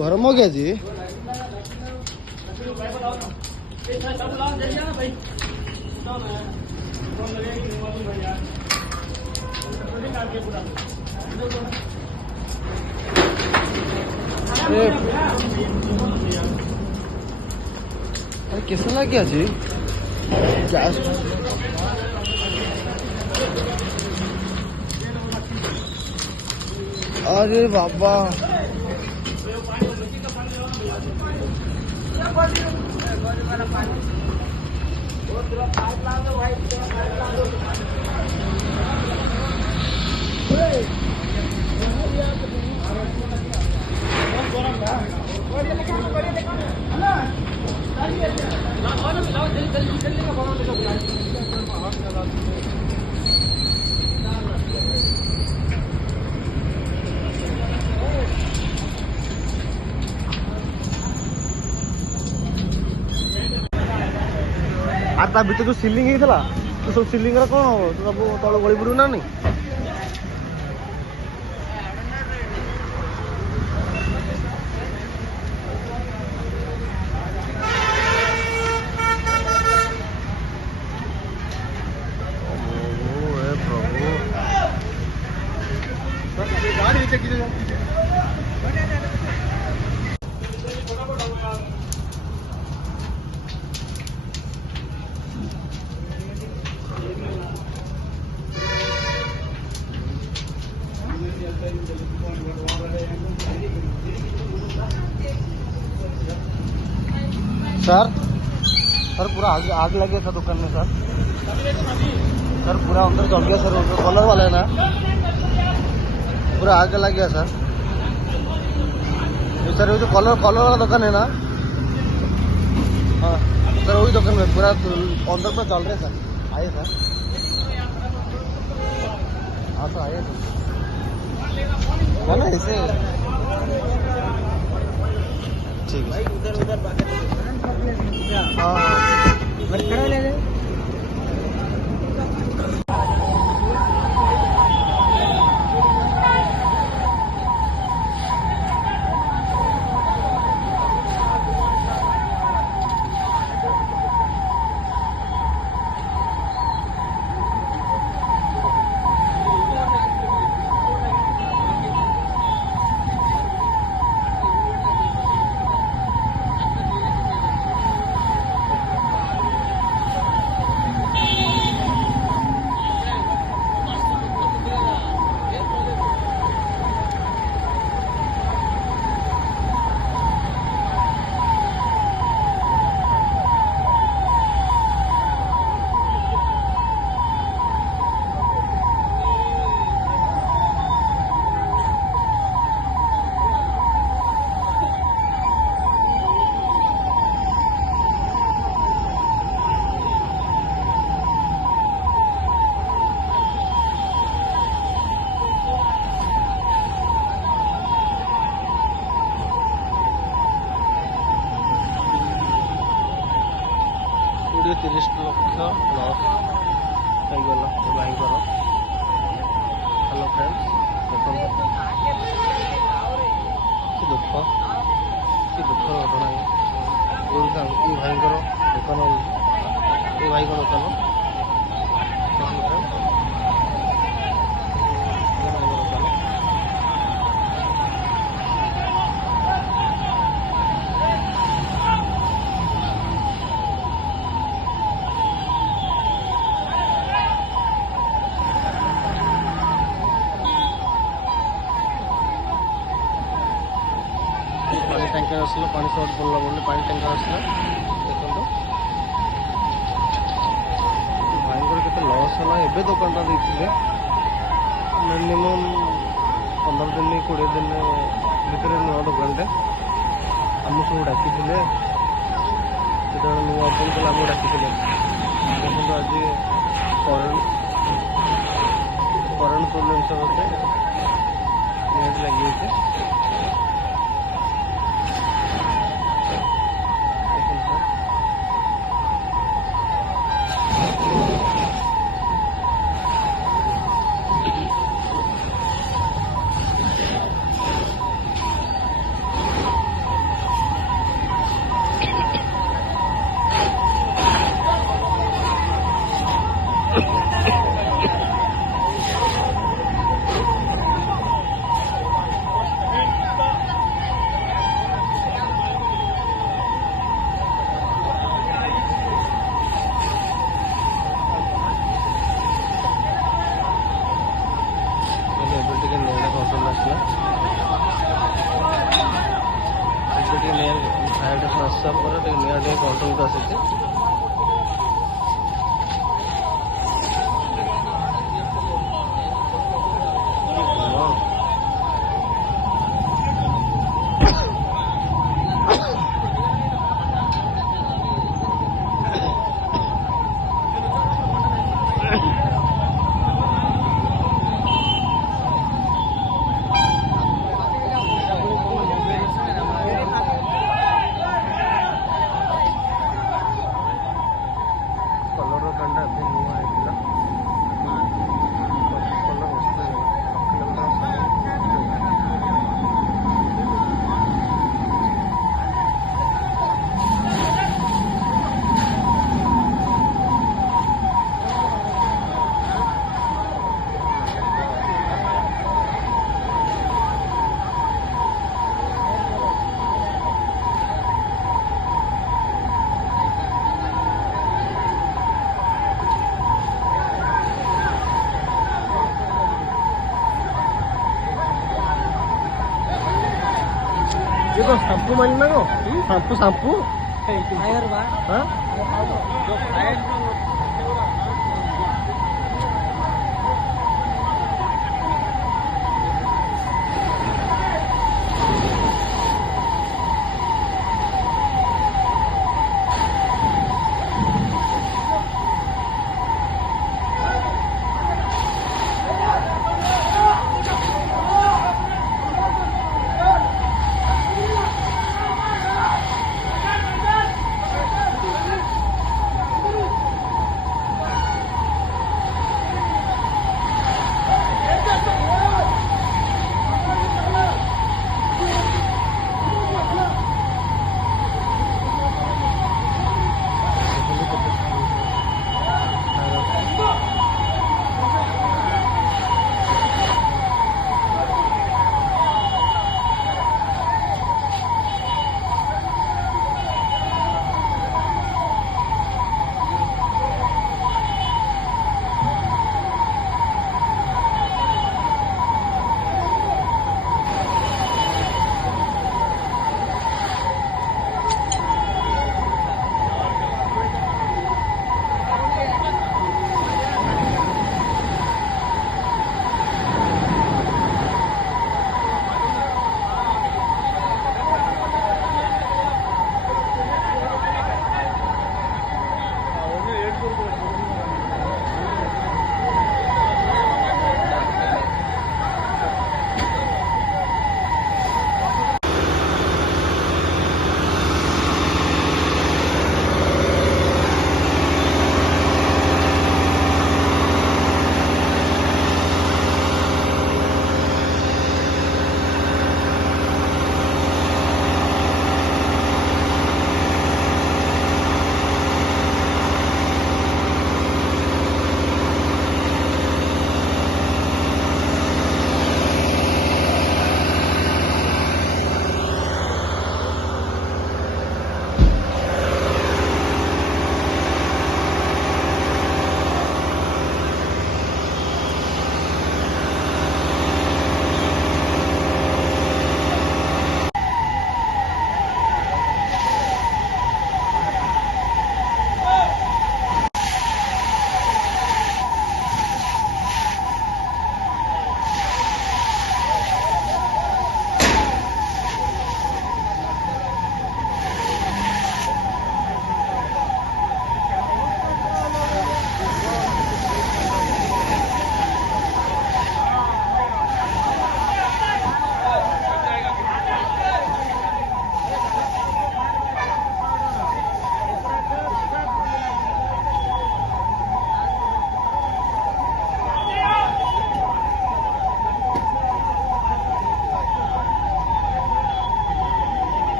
गरम हो गया जी। अरे कैसा लग गया जी गैस? अरे बाबा आता भीतर जो सिलिंग होता तो सब सिलिंग कौन हम सब तल गली पड़ू ना नहीं। सर सर पूरा आग लग गया था दुकान में सर। सर पूरा अंदर जल गया सर, कलर वाला है ना, पूरा आग लग गया सर। ये सर वो जो कलर वाला दुकान है ना, हाँ सर वही दुकान में पूरा अंदर पर जल रहे सर। आइए सर, हाँ सर आइए सर, है ना ऐसे ठीक है। उधर हाँ खड़ा ले ले। कोड़े 30 लक्ष लॉस होगला भाई। हेलो फ्रेंड्स, देखो कि दुख घटना ये भाई दुकान, ये भाई को दुकान पानी टैंकर आसला, पानी सर्ट पड़ा बोले पानी टैंकर आसला। देखो भाई के लस है एवं दुकानटा देखिए मिनिमम 15 दिन 20 दिन भितर नुआ दुकानटे आम सब डाकी जो नुआ ओपन कला आम डाकी देखो आज करेन्ट प्रोब्लेम सब लगी ନିଆଁ ଟିକେ କଣ୍ଟ୍ରୋଲକୁ ଆସିଛି। କଲର ପ୍ୟାଣ୍ଟଟା ଏବେ ନୂଆ ହେଇଥିଲା। କଲର ବସିଥିଲା 이거 샴푸 많이 나고? 샴푸? 아이언 봐. 어?